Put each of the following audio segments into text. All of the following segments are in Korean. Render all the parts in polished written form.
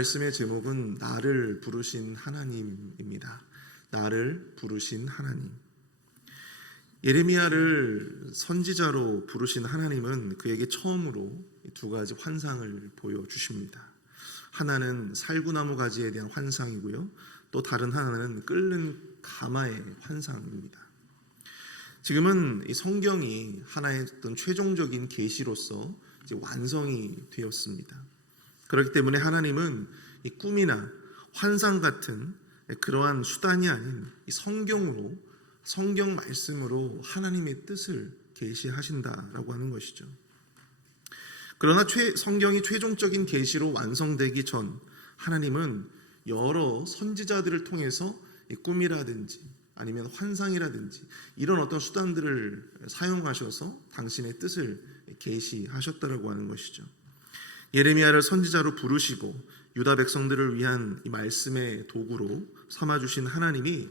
말씀의 제목은 나를 부르신 하나님입니다. 나를 부르신 하나님. 예레미야를 선지자로 부르신 하나님은 그에게 처음으로 두 가지 환상을 보여주십니다. 하나는 살구나무 가지에 대한 환상이고요, 또 다른 하나는 끓는 가마의 환상입니다. 지금은 이 성경이 하나의 어떤 최종적인 계시로서 이제 완성이 되었습니다. 그렇기 때문에 하나님은 이 꿈이나 환상 같은 그러한 수단이 아닌 이 성경으로, 성경 말씀으로 하나님의 뜻을 계시하신다라고 하는 것이죠. 그러나 성경이 최종적인 계시로 완성되기 전 하나님은 여러 선지자들을 통해서 이 꿈이라든지 아니면 환상이라든지 이런 어떤 수단들을 사용하셔서 당신의 뜻을 계시하셨다라고 하는 것이죠. 예레미야를 선지자로 부르시고 유다 백성들을 위한 이 말씀의 도구로 삼아주신 하나님이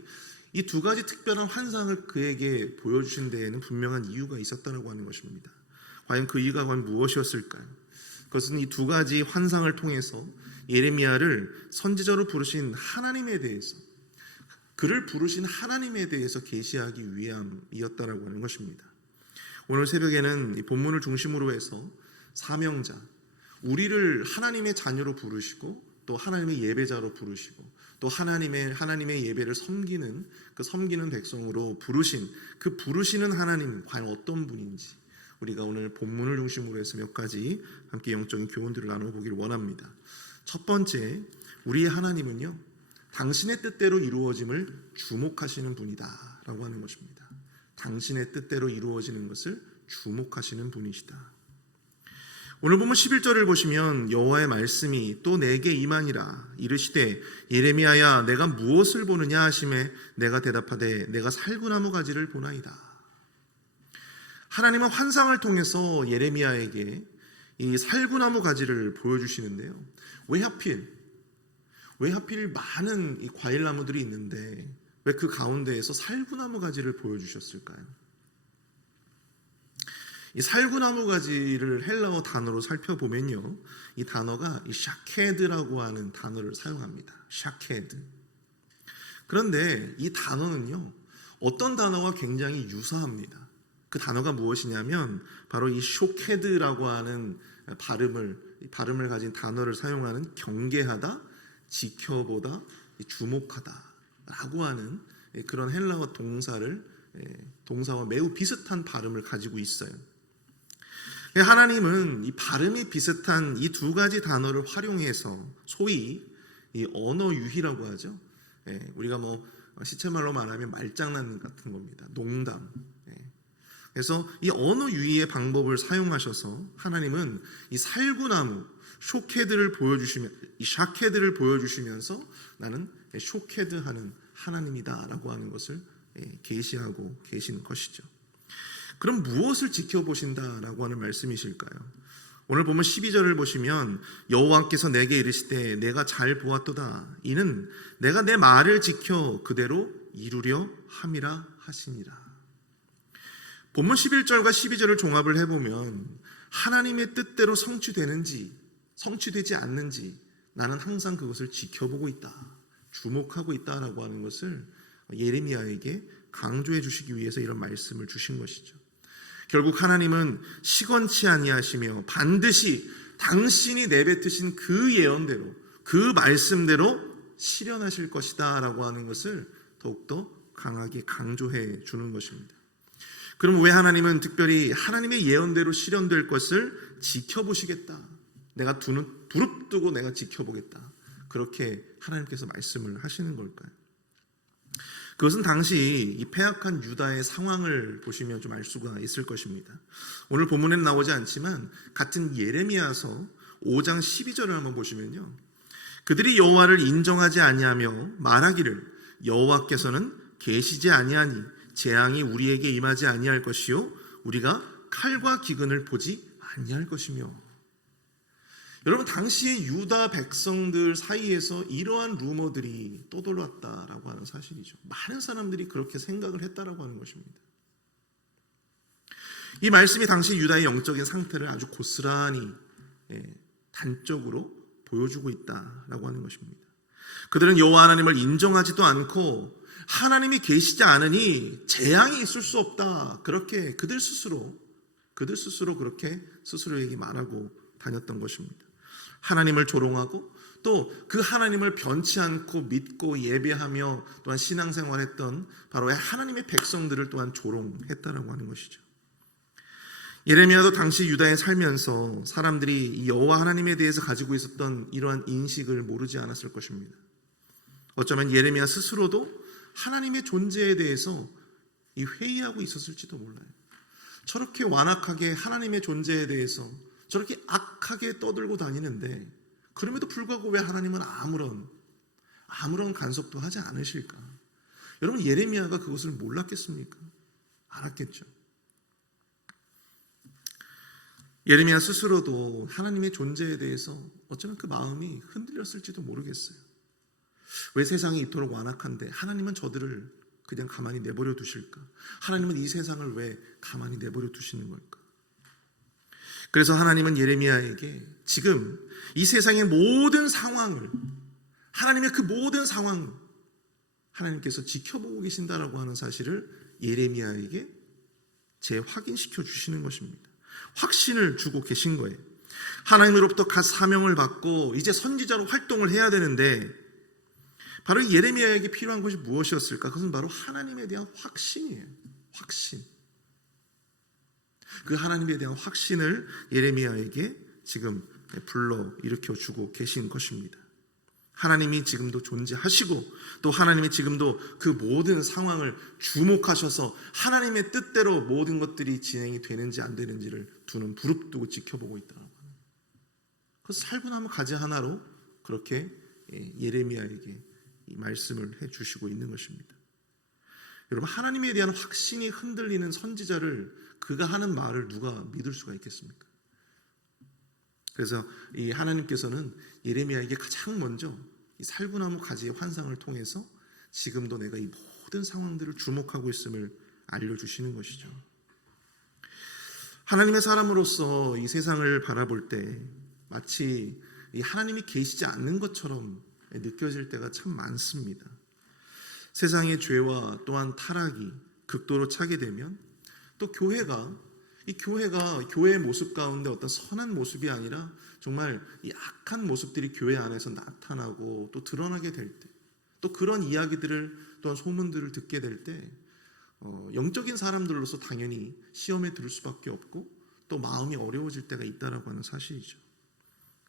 이 두 가지 특별한 환상을 그에게 보여주신 데에는 분명한 이유가 있었다고 하는 것입니다. 과연 그 이유가 무엇이었을까요? 그것은 이 두 가지 환상을 통해서 예레미야를 선지자로 부르신 하나님에 대해서, 그를 부르신 하나님에 대해서 계시하기 위함이었다라고 하는 것입니다. 오늘 새벽에는 이 본문을 중심으로 해서 사명자, 우리를 하나님의 자녀로 부르시고 또 하나님의 예배자로 부르시고 또 하나님의 예배를 섬기는 백성으로 부르신 그 부르시는 하나님 과연 어떤 분인지 우리가 오늘 본문을 중심으로 해서 몇 가지 함께 영적인 교훈들을 나눠보기를 원합니다. 첫 번째, 우리의 하나님은요, 당신의 뜻대로 이루어짐을 주목하시는 분이다 라고 하는 것입니다. 당신의 뜻대로 이루어지는 것을 주목하시는 분이시다. 오늘 보면 11절을 보시면 여호와의 말씀이 또 내게 임하니라 이르시되 예레미야야 내가 무엇을 보느냐 하시매 내가 대답하되 내가 살구나무 가지를 보나이다. 하나님은 환상을 통해서 예레미야에게 이 살구나무 가지를 보여주시는데요. 왜 하필 많은 이 과일나무들이 있는데 왜 그 가운데에서 살구나무 가지를 보여주셨을까요? 이 살구나무 가지를 헬라어 단어로 살펴보면요, 이 단어가 이 샤케드라고 하는 단어를 사용합니다. 샤케드. 그런데 이 단어는요, 어떤 단어와 굉장히 유사합니다. 그 단어가 무엇이냐면 바로 이 쇼케드라고 하는 발음을 가진 단어를 사용하는 경계하다, 지켜보다, 주목하다라고 하는 그런 헬라어 동사와 매우 비슷한 발음을 가지고 있어요. 하나님은 이 발음이 비슷한 이 두 가지 단어를 활용해서 소위 이 언어 유희라고 하죠. 우리가 시체말로 말하면 말장난 같은 겁니다. 농담. 그래서 이 언어 유희의 방법을 사용하셔서 하나님은 이 살구나무 쇼케드를 보여주시면서 나는 쇼케드하는 하나님이다라고 하는 것을 계시하고 계신 것이죠. 그럼 무엇을 지켜보신다라고 하는 말씀이실까요? 오늘 보면 12절을 보시면 여호와께서 내게 이르시되 내가 잘 보았도다 이는 내가 내 말을 지켜 그대로 이루려 함이라 하시니라. 본문 11절과 12절을 종합을 해보면 하나님의 뜻대로 성취되는지 성취되지 않는지 나는 항상 그것을 지켜보고 있다, 주목하고 있다라고 하는 것을 예레미야에게 강조해 주시기 위해서 이런 말씀을 주신 것이죠. 결국 하나님은 시건치 아니하시며 반드시 당신이 내뱉으신 그 예언대로, 그 말씀대로 실현하실 것이다 라고 하는 것을 더욱더 강하게 강조해 주는 것입니다. 그럼 왜 하나님은 특별히 하나님의 예언대로 실현될 것을 지켜보시겠다, 내가 두 눈 부릅뜨고 내가 지켜보겠다, 그렇게 하나님께서 말씀을 하시는 걸까요? 그것은 당시 이 패악한 유다의 상황을 보시면 좀 알 수가 있을 것입니다. 오늘 본문에는 나오지 않지만 같은 예레미야서 5장 12절을 한번 보시면요, 그들이 여호와를 인정하지 아니하며 말하기를 여호와께서는 계시지 아니하니 재앙이 우리에게 임하지 아니할 것이요 우리가 칼과 기근을 보지 아니할 것이며. 여러분, 당시의 유다 백성들 사이에서 이러한 루머들이 떠돌았다라고 하는 사실이죠. 많은 사람들이 그렇게 생각을 했다라고 하는 것입니다. 이 말씀이 당시 유다의 영적인 상태를 아주 고스란히 단적으로 보여주고 있다라고 하는 것입니다. 그들은 여호와 하나님을 인정하지도 않고 하나님이 계시지 않으니 재앙이 있을 수 없다. 그렇게 그들 스스로 그렇게 스스로에게 말하고 다녔던 것입니다. 하나님을 조롱하고 또 그 하나님을 변치 않고 믿고 예배하며 또한 신앙생활했던 바로 하나님의 백성들을 또한 조롱했다라고 하는 것이죠. 예레미야도 당시 유다에 살면서 사람들이 여호와 하나님에 대해서 가지고 있었던 이러한 인식을 모르지 않았을 것입니다. 어쩌면 예레미야 스스로도 하나님의 존재에 대해서 회의하고 있었을지도 몰라요. 저렇게 완악하게 하나님의 존재에 대해서 저렇게 악하게 떠들고 다니는데 그럼에도 불구하고 왜 하나님은 아무런 간섭도 하지 않으실까? 여러분, 예레미야가 그것을 몰랐겠습니까? 알았겠죠. 예레미야 스스로도 하나님의 존재에 대해서 어쩌면 그 마음이 흔들렸을지도 모르겠어요. 왜 세상이 이토록 완악한데 하나님은 저들을 그냥 가만히 내버려 두실까? 하나님은 이 세상을 왜 가만히 내버려 두시는 걸까? 그래서 하나님은 예레미야에게 지금 이 세상의 모든 상황을, 하나님의 그 모든 상황, 하나님께서 지켜보고 계신다라고 하는 사실을 예레미야에게 재확인시켜 주시는 것입니다. 확신을 주고 계신 거예요. 하나님으로부터 갓 사명을 받고 이제 선지자로 활동을 해야 되는데 바로 예레미야에게 필요한 것이 무엇이었을까? 그것은 바로 하나님에 대한 확신이에요. 확신. 그 하나님에 대한 확신을 예레미야에게 지금 불러 일으켜 주고 계신 것입니다. 하나님이 지금도 존재하시고 또 하나님이 지금도 그 모든 상황을 주목하셔서 하나님의 뜻대로 모든 것들이 진행이 되는지 안 되는지를 두 눈 부릅뜨고 지켜보고 있다고 하는. 그래서 살구나무 가지 하나로 그렇게 예레미야에게 이 말씀을 해주시고 있는 것입니다. 여러분, 하나님에 대한 확신이 흔들리는 선지자를 그가 하는 말을 누가 믿을 수가 있겠습니까? 그래서 이 하나님께서는 예레미야에게 가장 먼저 이 살구나무 가지의 환상을 통해서 지금도 내가 이 모든 상황들을 주목하고 있음을 알려주시는 것이죠. 하나님의 사람으로서 이 세상을 바라볼 때 마치 이 하나님이 계시지 않는 것처럼 느껴질 때가 참 많습니다. 세상의 죄와 또한 타락이 극도로 차게 되면 또 교회의 모습 가운데 어떤 선한 모습이 아니라 정말 이 악한 모습들이 교회 안에서 나타나고 또 드러나게 될 때, 또 그런 이야기들을 또한 소문들을 듣게 될 때 영적인 사람들로서 당연히 시험에 들을 수밖에 없고 또 마음이 어려워질 때가 있다라고 하는 사실이죠.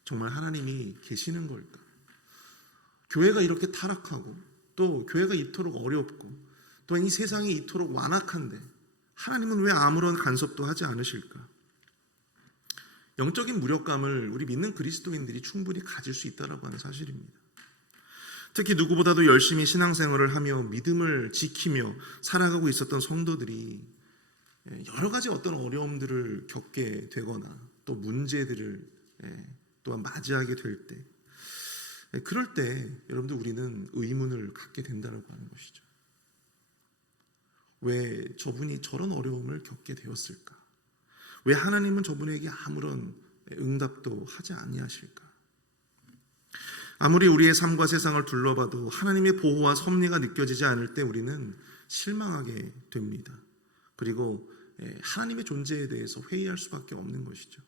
정말 하나님이 계시는 걸까? 교회가 이렇게 타락하고 또 교회가 이토록 어렵고 또한 이 세상이 이토록 완악한데 하나님은 왜 아무런 간섭도 하지 않으실까? 영적인 무력감을 우리 믿는 그리스도인들이 충분히 가질 수 있다라고 하는 사실입니다. 특히 누구보다도 열심히 신앙생활을 하며 믿음을 지키며 살아가고 있었던 성도들이 여러 가지 어떤 어려움들을 겪게 되거나 또 문제들을 또한 맞이하게 될 때, 그럴 때 여러분들 우리는 의문을 갖게 된다라고 하는 것이죠. 왜 저분이 저런 어려움을 겪게 되었을까? 왜 하나님은 저분에게 아무런 응답도 하지 아니하실까? 아무리 우리의 삶과 세상을 둘러봐도 하나님의 보호와 섭리가 느껴지지 않을 때 우리는 실망하게 됩니다. 그리고 하나님의 존재에 대해서 회의할 수밖에 없는 것이죠.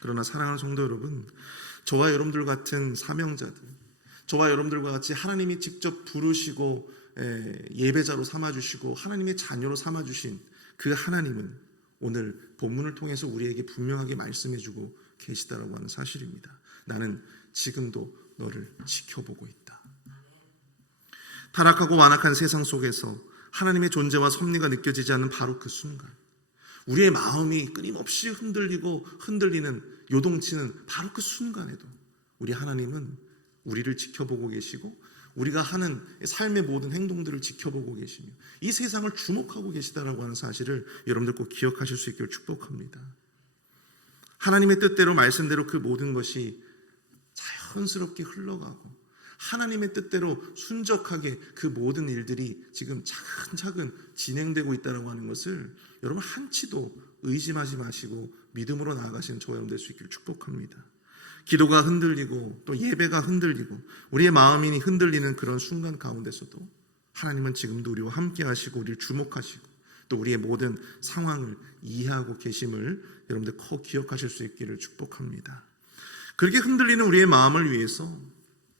그러나 사랑하는 성도 여러분, 저와 여러분들 같은 사명자들, 저와 여러분들과 같이 하나님이 직접 부르시고 예배자로 삼아주시고 하나님의 자녀로 삼아주신 그 하나님은 오늘 본문을 통해서 우리에게 분명하게 말씀해주고 계시다라고 하는 사실입니다. 나는 지금도 너를 지켜보고 있다. 타락하고 완악한 세상 속에서 하나님의 존재와 섭리가 느껴지지 않는 바로 그 순간, 우리의 마음이 끊임없이 흔들리는 요동치는 바로 그 순간에도 우리 하나님은 우리를 지켜보고 계시고 우리가 하는 삶의 모든 행동들을 지켜보고 계시며 이 세상을 주목하고 계시다라고 하는 사실을 여러분들 꼭 기억하실 수 있기를 축복합니다. 하나님의 뜻대로 말씀대로 그 모든 것이 자연스럽게 흘러가고 하나님의 뜻대로 순적하게 그 모든 일들이 지금 차근차근 진행되고 있다는 하는 것을 여러분 한치도 의심하지 마시고 믿음으로 나아가시는 저와 여러분 될 수 있기를 축복합니다. 기도가 흔들리고 또 예배가 흔들리고 우리의 마음이 흔들리는 그런 순간 가운데서도 하나님은 지금도 우리와 함께 하시고 우리를 주목하시고 또 우리의 모든 상황을 이해하고 계심을 여러분들 꼭 기억하실 수 있기를 축복합니다. 그렇게 흔들리는 우리의 마음을 위해서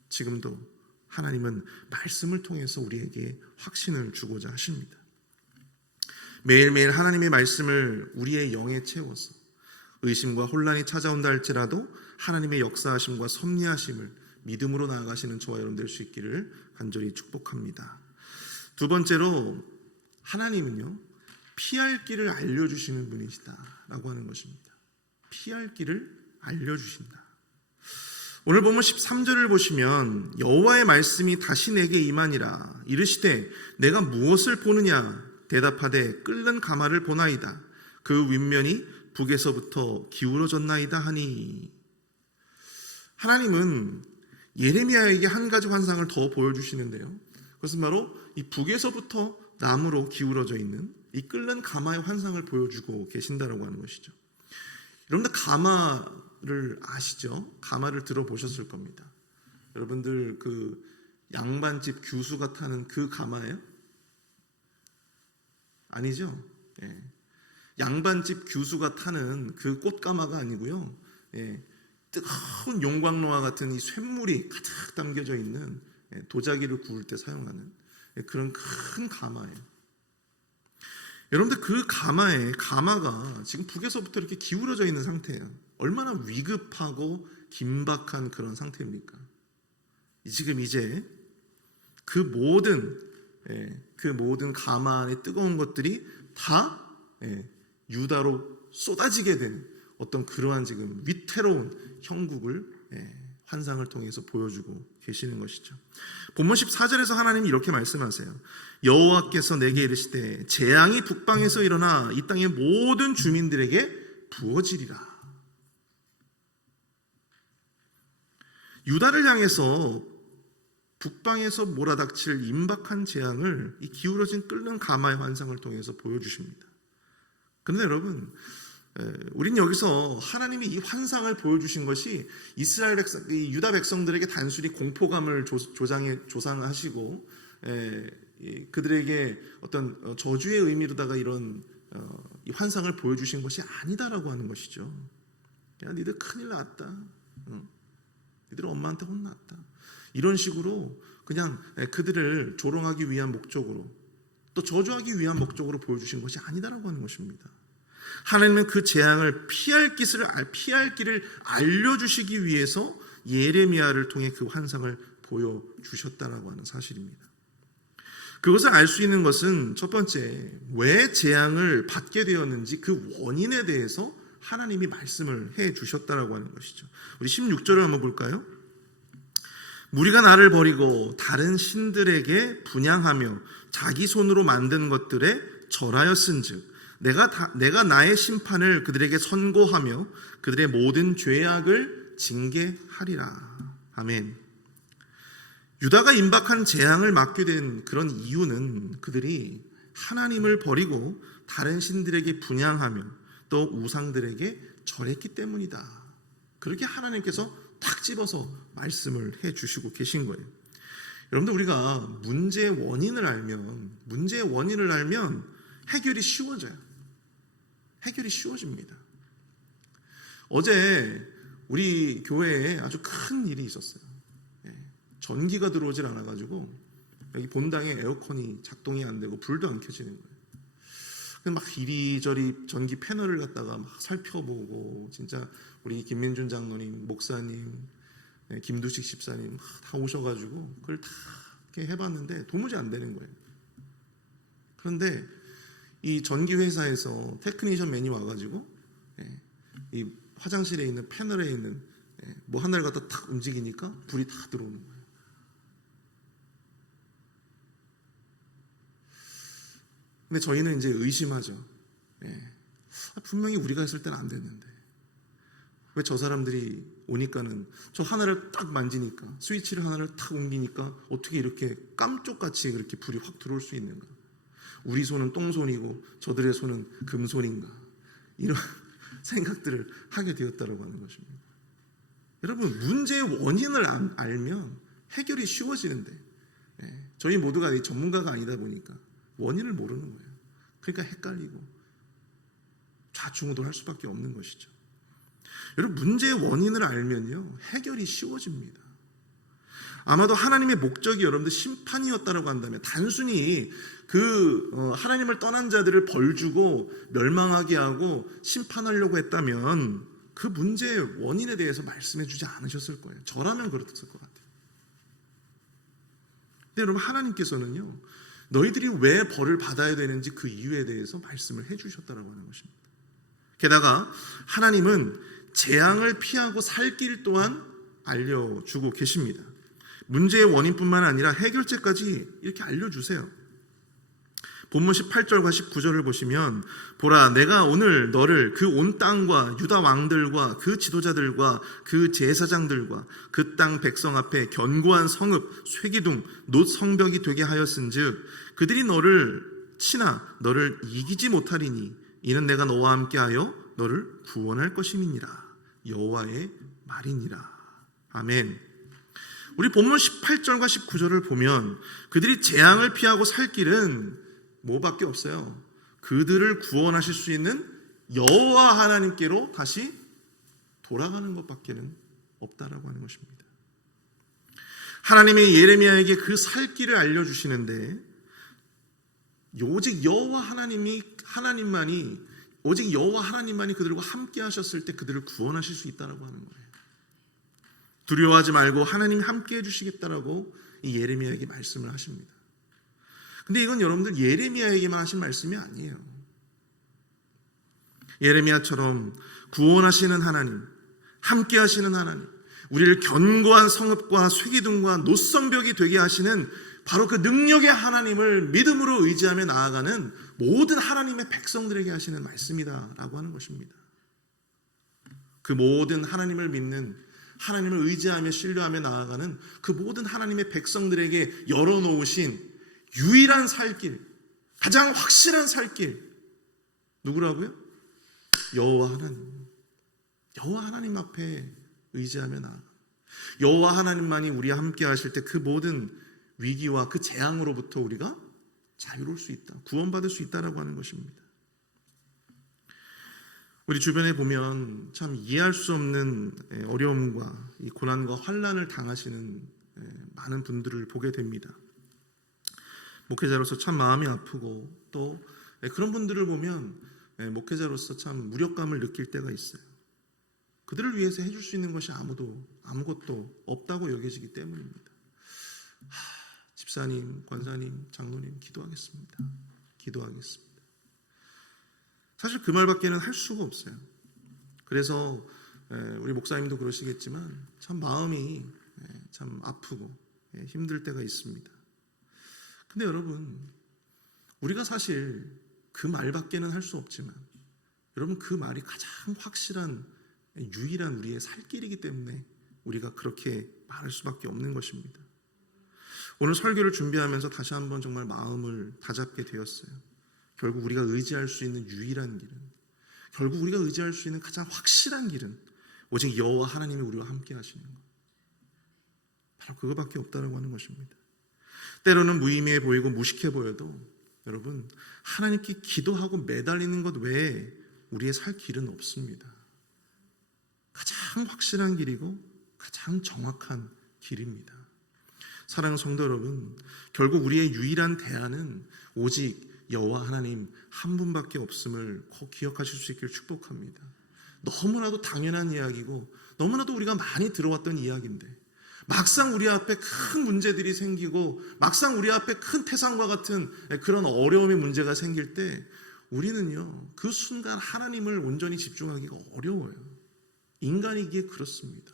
지금도 하나님은 말씀을 통해서 우리에게 확신을 주고자 하십니다. 매일매일 하나님의 말씀을 우리의 영에 채워서 의심과 혼란이 찾아온다 할지라도 하나님의 역사하심과 섭리하심을 믿음으로 나아가시는 저와 여러분 될 수 있기를 간절히 축복합니다. 두 번째로 하나님은요, 피할 길을 알려주시는 분이시다라고 하는 것입니다. 피할 길을 알려주신다. 오늘 보면 13절을 보시면 여호와의 말씀이 다시 내게 임하니라. 이르시되 내가 무엇을 보느냐? 대답하되 끓는 가마를 보나이다. 그 윗면이 북에서부터 기울어졌나이다 하니. 하나님은 예레미야에게 한 가지 환상을 더 보여주시는데요, 그것은 바로 이 북에서부터 남으로 기울어져 있는 이 끓는 가마의 환상을 보여주고 계신다라고 하는 것이죠. 여러분들 가마를 아시죠? 가마를 들어보셨을 겁니다. 여러분들 그 양반집 규수가 타는 그 가마예요? 아니죠? 예. 양반집 규수가 타는 그 꽃가마가 아니고요. 예. 뜨거운 용광로와 같은 이 쇳물이 가득 담겨져 있는 도자기를 구울 때 사용하는 그런 큰 가마예요. 여러분들 그 가마가 지금 북에서부터 이렇게 기울어져 있는 상태예요. 얼마나 위급하고 긴박한 그런 상태입니까? 지금 이제 그 모든 가마 안에 뜨거운 것들이 다 유다로 쏟아지게 된 어떤 그러한 지금 위태로운 형국을 환상을 통해서 보여주고 계시는 것이죠. 본문 14절에서 하나님이 이렇게 말씀하세요. 여호와께서 내게 이르시되 재앙이 북방에서 일어나 이 땅의 모든 주민들에게 부어지리라. 유다를 향해서 북방에서 몰아닥칠 임박한 재앙을 이 기울어진 끓는 가마의 환상을 통해서 보여주십니다. 그런데 여러분, 우린 여기서 하나님이 이 환상을 보여주신 것이 이스라엘 백성, 유다 백성들에게 단순히 공포감을 조장하시고 그들에게 어떤 저주의 의미로다가 이런 이 환상을 보여주신 것이 아니다라고 하는 것이죠. 야, 니들 큰일 났다. 니들 엄마한테 혼났다. 이런 식으로 그냥 그들을 조롱하기 위한 목적으로 또 저주하기 위한 목적으로 보여주신 것이 아니다라고 하는 것입니다. 하나님은 그 재앙을 피할 길을 알려주시기 위해서 예레미야를 통해 그 환상을 보여주셨다라고 하는 사실입니다. 그것을 알 수 있는 것은 첫 번째, 왜 재앙을 받게 되었는지 그 원인에 대해서 하나님이 말씀을 해주셨다라고 하는 것이죠. 우리 16절을 한번 볼까요? 무리가 나를 버리고 다른 신들에게 분향하며 자기 손으로 만든 것들에 절하였은즉 내가 나의 심판을 그들에게 선고하며 그들의 모든 죄악을 징계하리라. 아멘. 유다가 임박한 재앙을 맞게 된 그런 이유는 그들이 하나님을 버리고 다른 신들에게 분향하며 또 우상들에게 절했기 때문이다. 그렇게 하나님께서 탁 집어서 말씀을 해주시고 계신 거예요. 여러분들, 우리가 문제의 원인을 알면 해결이 쉬워져요. 해결이 쉬워집니다. 어제 우리 교회에 아주 큰 일이 있었어요. 전기가 들어오질 않아가지고 여기 본당에 에어컨이 작동이 안 되고 불도 안 켜지는 거예요. 막 이리저리 전기 패널을 갖다가 막 살펴보고, 진짜 우리 김민준 장로님, 목사님, 김두식 집사님 다 오셔가지고 그걸 다 이렇게 해봤는데 도무지 안 되는 거예요. 그런데 이 전기 회사에서 테크니션맨이 와가지고 이 화장실에 있는 패널에 있는 뭐 하나를 갖다 탁 움직이니까 불이 다 들어오는 거예요. 근데 저희는 이제 의심하죠. 분명히 우리가 했을 때는 안 됐는데 왜 저 사람들이 오니까는 저 하나를 딱 만지니까, 스위치를 하나를 탁 옮기니까 어떻게 이렇게 깜쪽같이 그렇게 불이 확 들어올 수 있는가? 우리 손은 똥손이고 저들의 손은 금손인가? 이런 생각들을 하게 되었다라고 하는 것입니다. 여러분, 문제의 원인을 알면 해결이 쉬워지는데, 저희 모두가 전문가가 아니다 보니까 원인을 모르는 거예요. 그러니까 헷갈리고 좌충우돌할 수밖에 없는 것이죠. 여러분, 문제의 원인을 알면요, 해결이 쉬워집니다. 아마도 하나님의 목적이 여러분들 심판이었다라고 한다면, 단순히 하나님을 떠난 자들을 벌주고 멸망하게 하고 심판하려고 했다면 그 문제의 원인에 대해서 말씀해 주지 않으셨을 거예요. 저라면 그랬을 것 같아요. 근데 여러분, 하나님께서는요, 너희들이 왜 벌을 받아야 되는지 그 이유에 대해서 말씀을 해 주셨다라고 하는 것입니다. 게다가 하나님은 재앙을 피하고 살 길 또한 알려주고 계십니다. 문제의 원인뿐만 아니라 해결책까지 이렇게 알려주세요. 본문 18절과 19절을 보시면, 보라, 내가 오늘 너를 그 온 땅과 유다 왕들과 그 지도자들과 그 제사장들과 그 땅 백성 앞에 견고한 성읍, 쇠기둥, 놋 성벽이 되게 하였은즉 그들이 너를 치나 너를 이기지 못하리니 이는 내가 너와 함께하여 너를 구원할 것임이니라. 여호와의 말이니라. 아멘. 우리 본문 18절과 19절을 보면 그들이 재앙을 피하고 살 길은 뭐밖에 없어요? 그들을 구원하실 수 있는 여호와 하나님께로 다시 돌아가는 것밖에는 없다라고 하는 것입니다. 하나님의 예레미야에게 그 살 길을 알려주시는데, 오직 여호와 하나님만이 그들과 함께 하셨을 때 그들을 구원하실 수 있다라고 하는 거예요. 두려워하지 말고 하나님이 함께 해주시겠다라고 이 예레미야에게 말씀을 하십니다. 근데 이건 여러분들 예레미야에게만 하신 말씀이 아니에요. 예레미야처럼 구원하시는 하나님, 함께 하시는 하나님, 우리를 견고한 성읍과 쇠기둥과 놋성벽이 되게 하시는 바로 그 능력의 하나님을 믿음으로 의지하며 나아가는 모든 하나님의 백성들에게 하시는 말씀이다라고 하는 것입니다. 그 모든 하나님을 믿는, 하나님을 의지하며 신뢰하며 나아가는 그 모든 하나님의 백성들에게 열어놓으신 유일한 살길, 가장 확실한 살길, 누구라고요? 여호와 하나님. 여호와 하나님 앞에 의지하며 나아가, 여호와 하나님만이 우리와 함께 하실 때 그 모든 위기와 그 재앙으로부터 우리가 자유로울 수 있다, 구원받을 수 있다라고 하는 것입니다. 우리 주변에 보면 참 이해할 수 없는 어려움과 이 고난과 환난을 당하시는 많은 분들을 보게 됩니다. 목회자로서 참 마음이 아프고, 또 그런 분들을 보면 목회자로서 참 무력감을 느낄 때가 있어요. 그들을 위해서 해줄 수 있는 것이 아무것도 없다고 여겨지기 때문입니다. 집사님, 권사님, 장로님, 기도하겠습니다. 사실 그 말밖에는 할 수가 없어요. 그래서 우리 목사님도 그러시겠지만 참 마음이 참 아프고 힘들 때가 있습니다. 근데 여러분, 우리가 사실 그 말밖에는 할 수 없지만, 여러분, 그 말이 가장 확실한 유일한 우리의 살 길이기 때문에 우리가 그렇게 말할 수밖에 없는 것입니다. 오늘 설교를 준비하면서 다시 한번 정말 마음을 다잡게 되었어요. 결국 우리가 의지할 수 있는 유일한 길은, 결국 우리가 의지할 수 있는 가장 확실한 길은 오직 여호와 하나님이 우리와 함께 하시는 것, 바로 그거밖에 없다라고 하는 것입니다. 때로는 무의미해 보이고 무식해 보여도 여러분, 하나님께 기도하고 매달리는 것 외에 우리의 살 길은 없습니다. 가장 확실한 길이고 가장 정확한 길입니다. 사랑하는 성도 여러분, 결국 우리의 유일한 대안은 오직 여호와 하나님 한 분밖에 없음을 꼭 기억하실 수 있기를 축복합니다. 너무나도 당연한 이야기고 너무나도 우리가 많이 들어왔던 이야기인데, 막상 우리 앞에 큰 문제들이 생기고 막상 우리 앞에 큰 태산과 같은 그런 어려움의 문제가 생길 때 우리는요, 그 순간 하나님을 온전히 집중하기가 어려워요. 인간이기에 그렇습니다.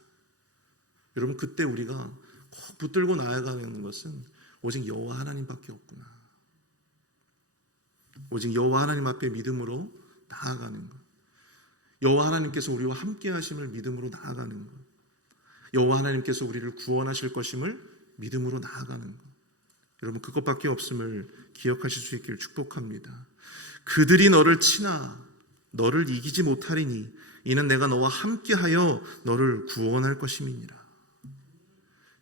여러분, 그때 우리가 꼭 붙들고 나아가는 것은 오직 여호와 하나님밖에 없구나. 오직 여호와 하나님 앞에 믿음으로 나아가는 것, 여호와 하나님께서 우리와 함께 하심을 믿음으로 나아가는 것, 여호와 하나님께서 우리를 구원하실 것임을 믿음으로 나아가는 것, 여러분, 그것밖에 없음을 기억하실 수 있기를 축복합니다. 그들이 너를 치나 너를 이기지 못하리니 이는 내가 너와 함께하여 너를 구원할 것임이니라.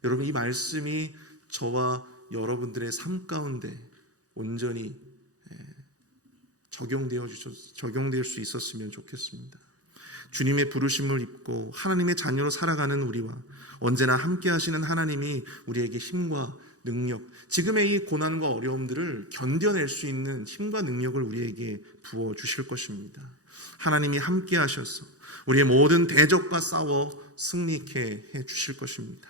여러분, 이 말씀이 저와 여러분들의 삶 가운데 온전히 적용될 수 있었으면 좋겠습니다. 주님의 부르심을 입고 하나님의 자녀로 살아가는 우리와 언제나 함께 하시는 하나님이 우리에게 힘과 능력, 지금의 이 고난과 어려움들을 견뎌낼 수 있는 힘과 능력을 우리에게 부어주실 것입니다. 하나님이 함께 하셔서 우리의 모든 대적과 싸워 승리케 해주실 것입니다.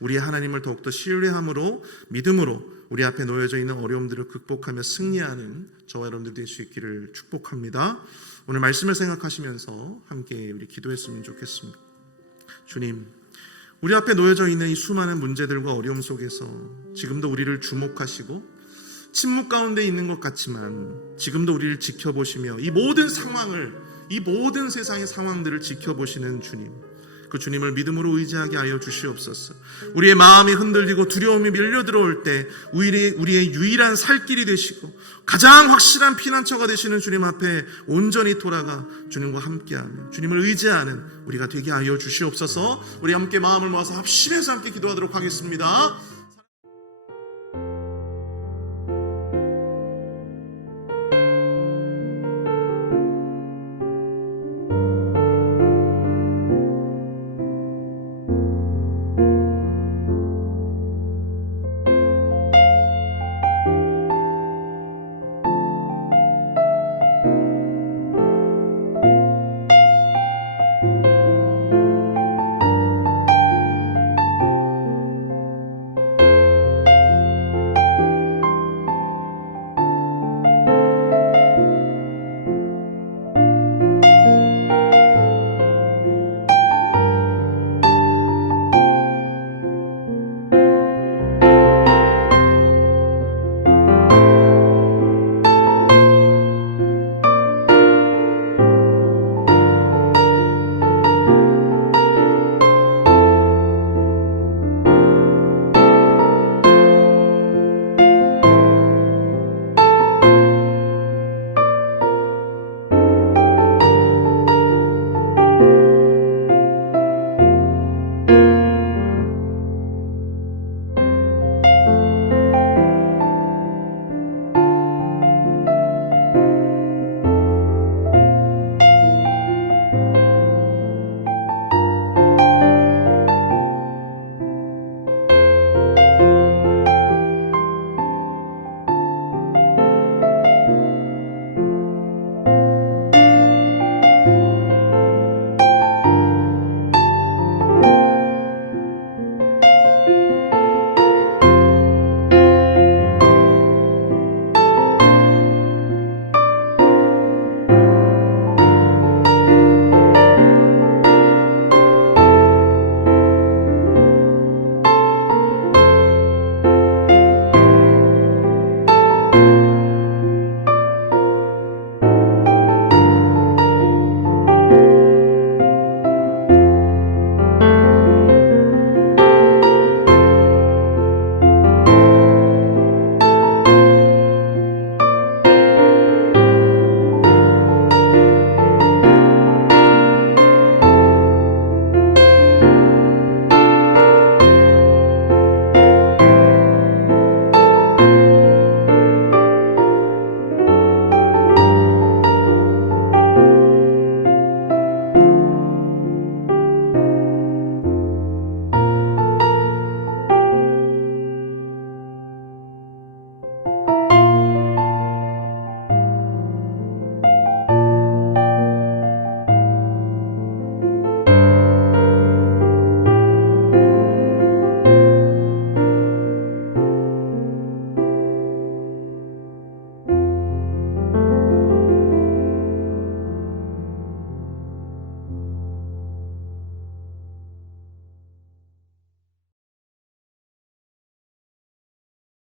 우리의 하나님을 더욱더 신뢰함으로 믿음으로 우리 앞에 놓여져 있는 어려움들을 극복하며 승리하는 저와 여러분들 될 수 있기를 축복합니다. 오늘 말씀을 생각하시면서 함께 우리 기도했으면 좋겠습니다. 주님, 우리 앞에 놓여져 있는 이 수많은 문제들과 어려움 속에서 지금도 우리를 주목하시고 침묵 가운데 있는 것 같지만 지금도 우리를 지켜보시며 이 모든 상황을, 이 모든 세상의 상황들을 지켜보시는 주님, 그 주님을 믿음으로 의지하게 하여 주시옵소서. 우리의 마음이 흔들리고 두려움이 밀려들어올 때 우리의 유일한 살 길이 되시고 가장 확실한 피난처가 되시는 주님 앞에 온전히 돌아가 주님과 함께하며 주님을 의지하는 우리가 되게 하여 주시옵소서. 우리 함께 마음을 모아서 합심해서 함께 기도하도록 하겠습니다.